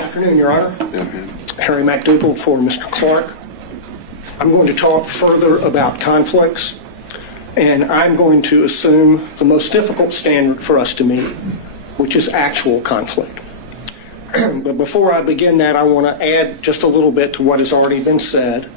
afternoon, Your Honor. Harry MacDougald for Mr. Clark. I'm going to talk further about conflicts, and I'm going to assume the most difficult standard for us to meet, which is actual conflict. But before I begin that, I want to add just a little bit to what has already been said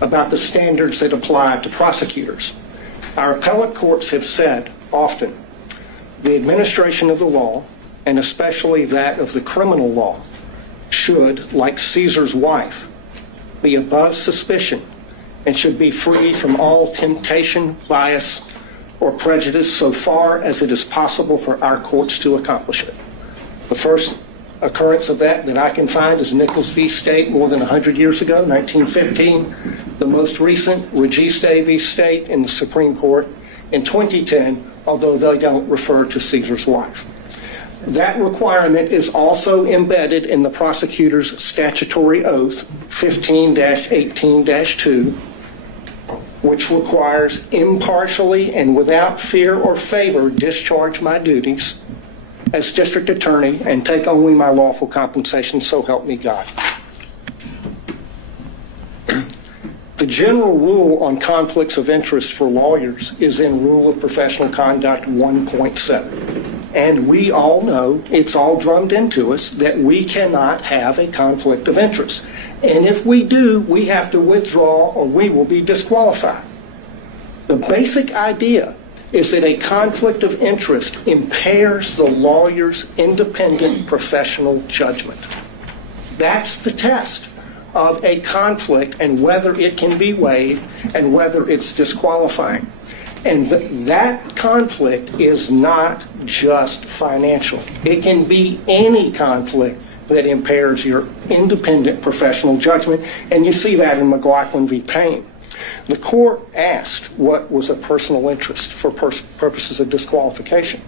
about the standards that apply to prosecutors. Our appellate courts have said often the administration of the law, and especially that of the criminal law, should, like Caesar's wife, be above suspicion and should be free from all temptation, bias, or prejudice so far as it is possible for our courts to accomplish it. The first occurrence of that I can find is Nichols v. State more than 100 years ago, 1915. The most recent, Registe v. State in the Supreme Court in 2010, although they don't refer to Caesar's wife. That requirement is also embedded in the prosecutor's statutory oath, 15-18-2, which requires impartially and without fear or favor discharge my duties as district attorney and take only my lawful compensation, so help me God. The general rule on conflicts of interest for lawyers is in Rule of Professional Conduct 1.7. And we all know, it's all drummed into us, that we cannot have a conflict of interest. And if we do, we have to withdraw or we will be disqualified. The basic idea is that a conflict of interest impairs the lawyer's independent professional judgment. That's the test of a conflict and whether it can be waived and whether it's disqualifying. And that conflict is not just financial. It can be any conflict that impairs your independent professional judgment, and you see that in McLaughlin v. Payne. The court asked what was a personal interest for purposes of disqualification.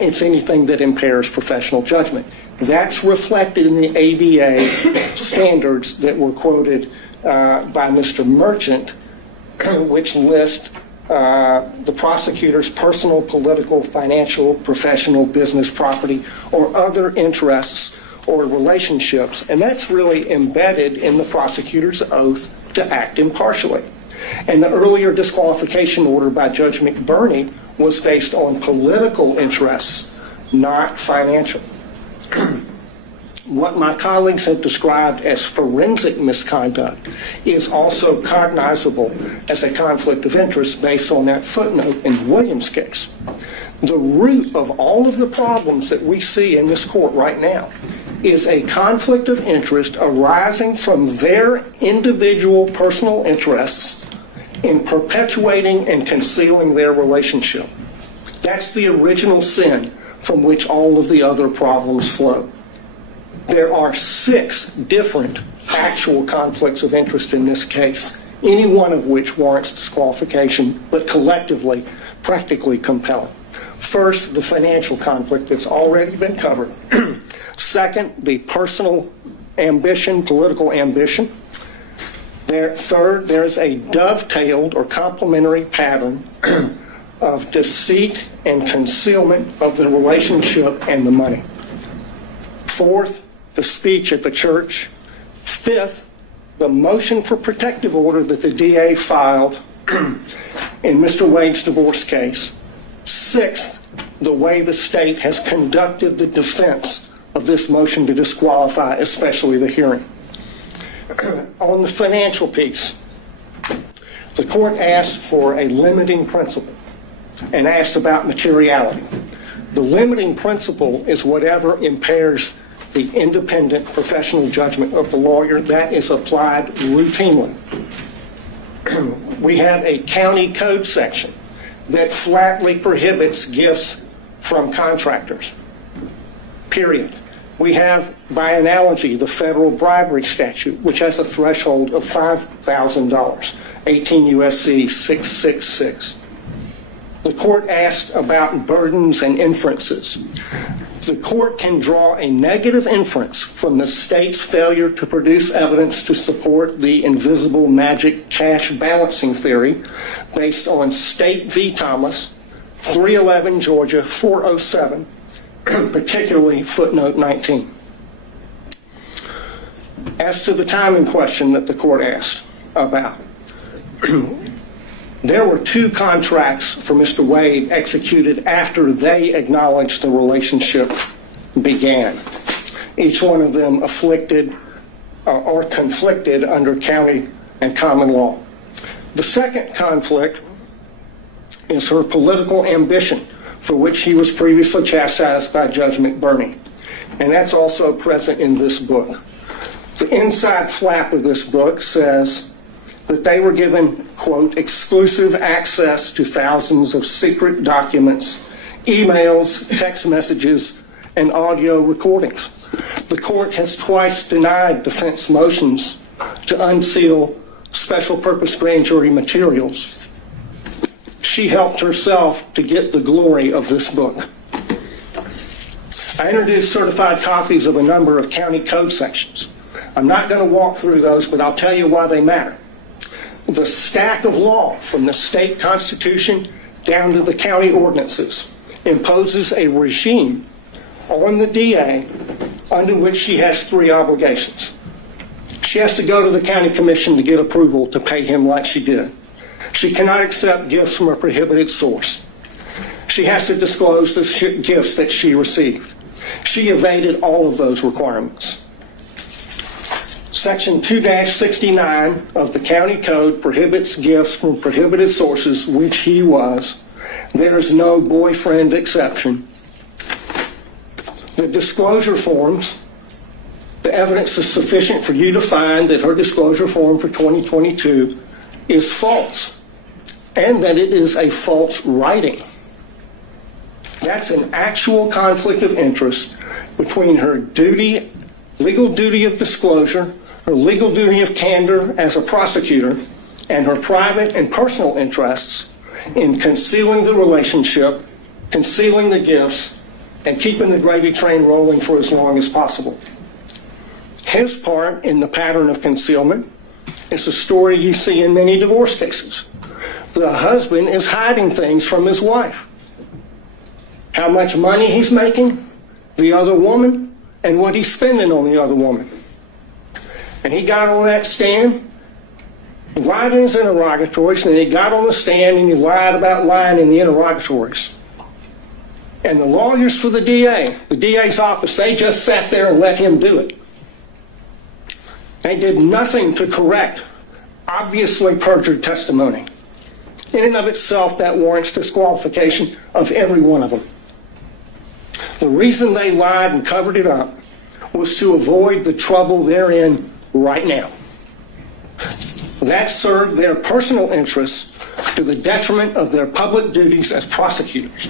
It's anything that impairs professional judgment. That's reflected in the ABA standards that were quoted by Mr. Merchant, which list the prosecutor's personal, political, financial, professional, business, property, or other interests or relationships. And that's really embedded in the prosecutor's oath to act impartially. And the earlier disqualification order by Judge McBurney was based on political interests, not financial. What my colleagues have described as forensic misconduct is also cognizable as a conflict of interest based on that footnote in Williams' case. The root of all of the problems that we see in this court right now is a conflict of interest arising from their individual personal interests in perpetuating and concealing their relationship. That's the original sin from which all of the other problems flow. There are 6 different actual conflicts of interest in this case, any one of which warrants disqualification, but collectively, practically compelling. First, the financial conflict that's already been covered. Second, the personal ambition, political ambition. Third, there's a dovetailed or complementary pattern of deceit and concealment of the relationship and the money. Fourth, the speech at the church. Fifth, the motion for protective order that the DA filed in Mr. Wade's divorce case. Sixth, the way the state has conducted the defense of this motion to disqualify, especially the hearing. On the financial piece, the court asked for a limiting principle and asked about materiality. The limiting principle is whatever impairs the independent professional judgment of the lawyer. That is applied routinely. We have a county code section that flatly prohibits gifts from contractors, period. We have, by analogy, the federal bribery statute, which has a threshold of $5,000, 18 U.S.C. 666. The court asked about burdens and inferences. The court can draw a negative inference from the state's failure to produce evidence to support the invisible magic cash balancing theory based on State v. Thomas, 311 Georgia 407, particularly footnote 19. As to the timing question that the court asked about, there were 2 contracts for Mr. Wade executed after they acknowledged the relationship began. Each one of them afflicted or conflicted under county and common law. The second conflict is her political ambition, for which he was previously chastised by Judge McBurney. And that's also present in this book. The inside flap of this book says that they were given, quote, exclusive access to thousands of secret documents, emails, text messages, and audio recordings. The court has twice denied defense motions to unseal special purpose grand jury materials. She helped herself to get the glory of this book. I introduced certified copies of a number of county code sections. I'm not going to walk through those, but I'll tell you why they matter. The stack of law from the state constitution down to the county ordinances imposes a regime on the DA under which she has 3 obligations. She has to go to the county commission to get approval to pay him like she did. She cannot accept gifts from a prohibited source. She has to disclose the gifts that she received. She evaded all of those requirements. Section 2-69 of the county code prohibits gifts from prohibited sources, which he was. There is no boyfriend exception. The disclosure forms, the evidence is sufficient for you to find that her disclosure form for 2022 is false, and that it is a false writing. That's an actual conflict of interest between her duty, legal duty of disclosure, her legal duty of candor as a prosecutor, and her private and personal interests in concealing the relationship, concealing the gifts, and keeping the gravy train rolling for as long as possible. His part in the pattern of concealment is a story you see in many divorce cases. The husband is hiding things from his wife. How much money he's making, the other woman, and what he's spending on the other woman. And he got on that stand, lied in his interrogatories, and then he got on the stand and he lied about lying in the interrogatories. And the lawyers for the DA's office, they just sat there and let him do it. They did nothing to correct obviously perjured testimony. In and of itself, that warrants disqualification of every one of them. The reason they lied and covered it up was to avoid the trouble they're in right now. That served their personal interests to the detriment of their public duties as prosecutors.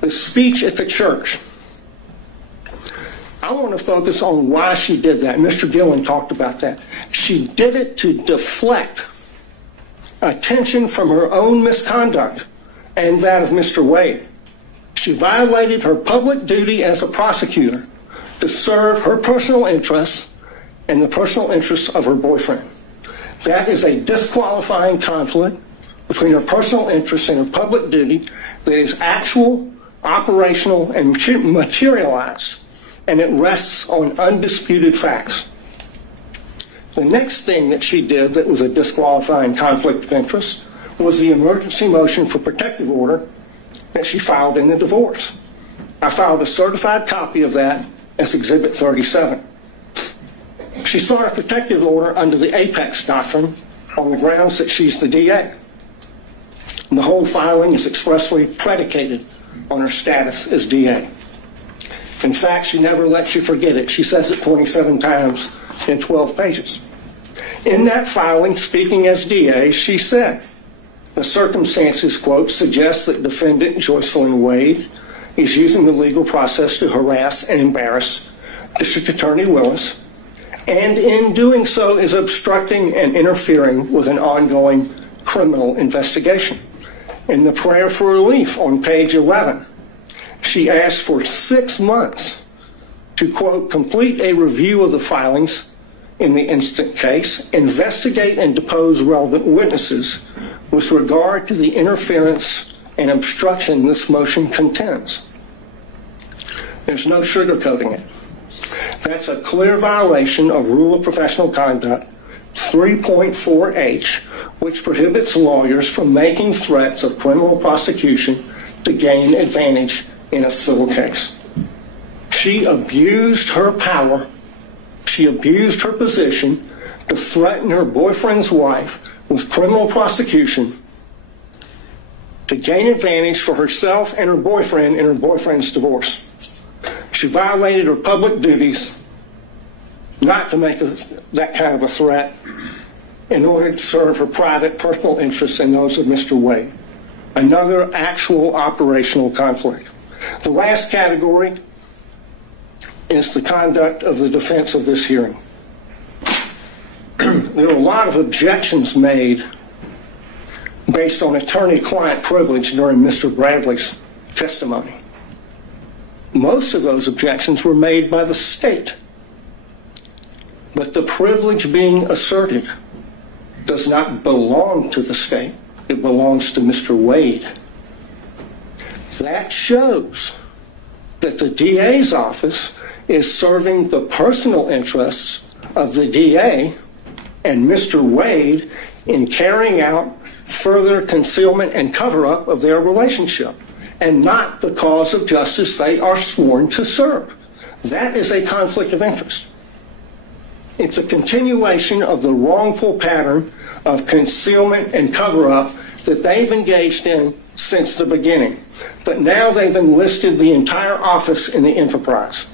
The speech at the church. I want to focus on why she did that. Mr. Gillen talked about that. She did it to deflect attention from her own misconduct and that of Mr. Wade. She violated her public duty as a prosecutor to serve her personal interests and the personal interests of her boyfriend. That is a disqualifying conflict between her personal interests and her public duty that is actual, operational, and materialized, and it rests on undisputed facts. The next thing that she did that was a disqualifying conflict of interest was the emergency motion for protective order that she filed in the divorce. I filed a certified copy of that as Exhibit 37. She sought a protective order under the Apex Doctrine on the grounds that she's the DA. And the whole filing is expressly predicated on her status as DA. In fact, she never lets you forget it. She says it 27 times in 12 pages. In that filing, speaking as DA, she said, the circumstances, quote, suggest that defendant Joycelyn Wade is using the legal process to harass and embarrass District Attorney Willis, and in doing so is obstructing and interfering with an ongoing criminal investigation. In the prayer for relief on page 11, she asked for 6 months to, quote, complete a review of the filings in the instant case, investigate and depose relevant witnesses with regard to the interference and obstruction this motion contends. There's no sugarcoating it. That's a clear violation of Rule of Professional Conduct 3.4H, which prohibits lawyers from making threats of criminal prosecution to gain advantage in a civil case. She abused her power, she abused her position to threaten her boyfriend's wife with criminal prosecution to gain advantage for herself and her boyfriend in her boyfriend's divorce. She violated her public duties not to make that kind of a threat in order to serve her private personal interests and those of Mr. Wade. Another actual operational conflict. The last category is the conduct of the defense of this hearing. There were a lot of objections made based on attorney-client privilege during Mr. Bradley's testimony. Most of those objections were made by the state. But the privilege being asserted does not belong to the state. It belongs to Mr. Wade. That shows that the DA's office is serving the personal interests of the DA and Mr. Wade in carrying out further concealment and cover-up of their relationship, and not the cause of justice they are sworn to serve. That is a conflict of interest. It's a continuation of the wrongful pattern of concealment and cover-up that they've engaged in since the beginning. But now they've enlisted the entire office in the enterprise.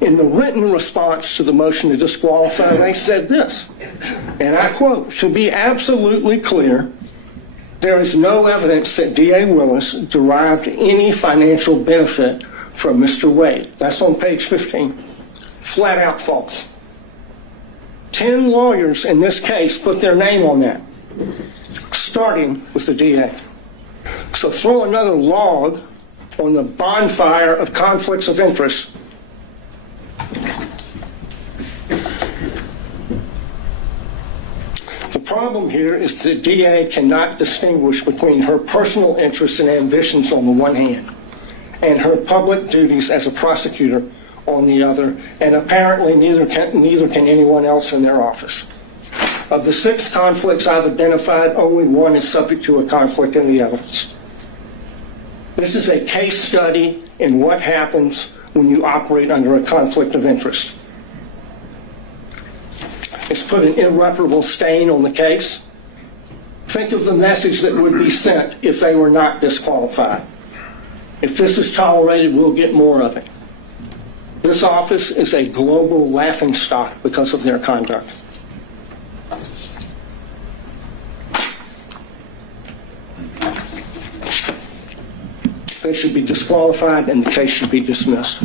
In the written response to the motion to disqualify, they said this, and I quote, "To be absolutely clear, there is no evidence that D.A. Willis derived any financial benefit from Mr. Wade." That's on page 15. Flat out false. 10 lawyers in this case put their name on that, starting with the DA. So throw another log on the bonfire of conflicts of interest. The problem here is the DA cannot distinguish between her personal interests and ambitions on the one hand and her public duties as a prosecutor on the other, and apparently neither can anyone else in their office. Of the 6 conflicts I've identified, only one is subject to a conflict in the evidence. This is a case study in what happens when you operate under a conflict of interest. It's put an irreparable stain on the case. Think of the message that would be sent if they were not disqualified. If this is tolerated, we'll get more of it. This office is a global laughingstock because of their conduct. They should be disqualified and the case should be dismissed.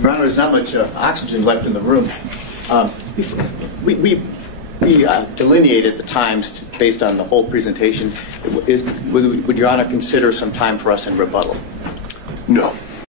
Your Honor, there's not much oxygen left in the room. We delineated the times based on the whole presentation. Would Your Honor consider some time for us in rebuttal? No.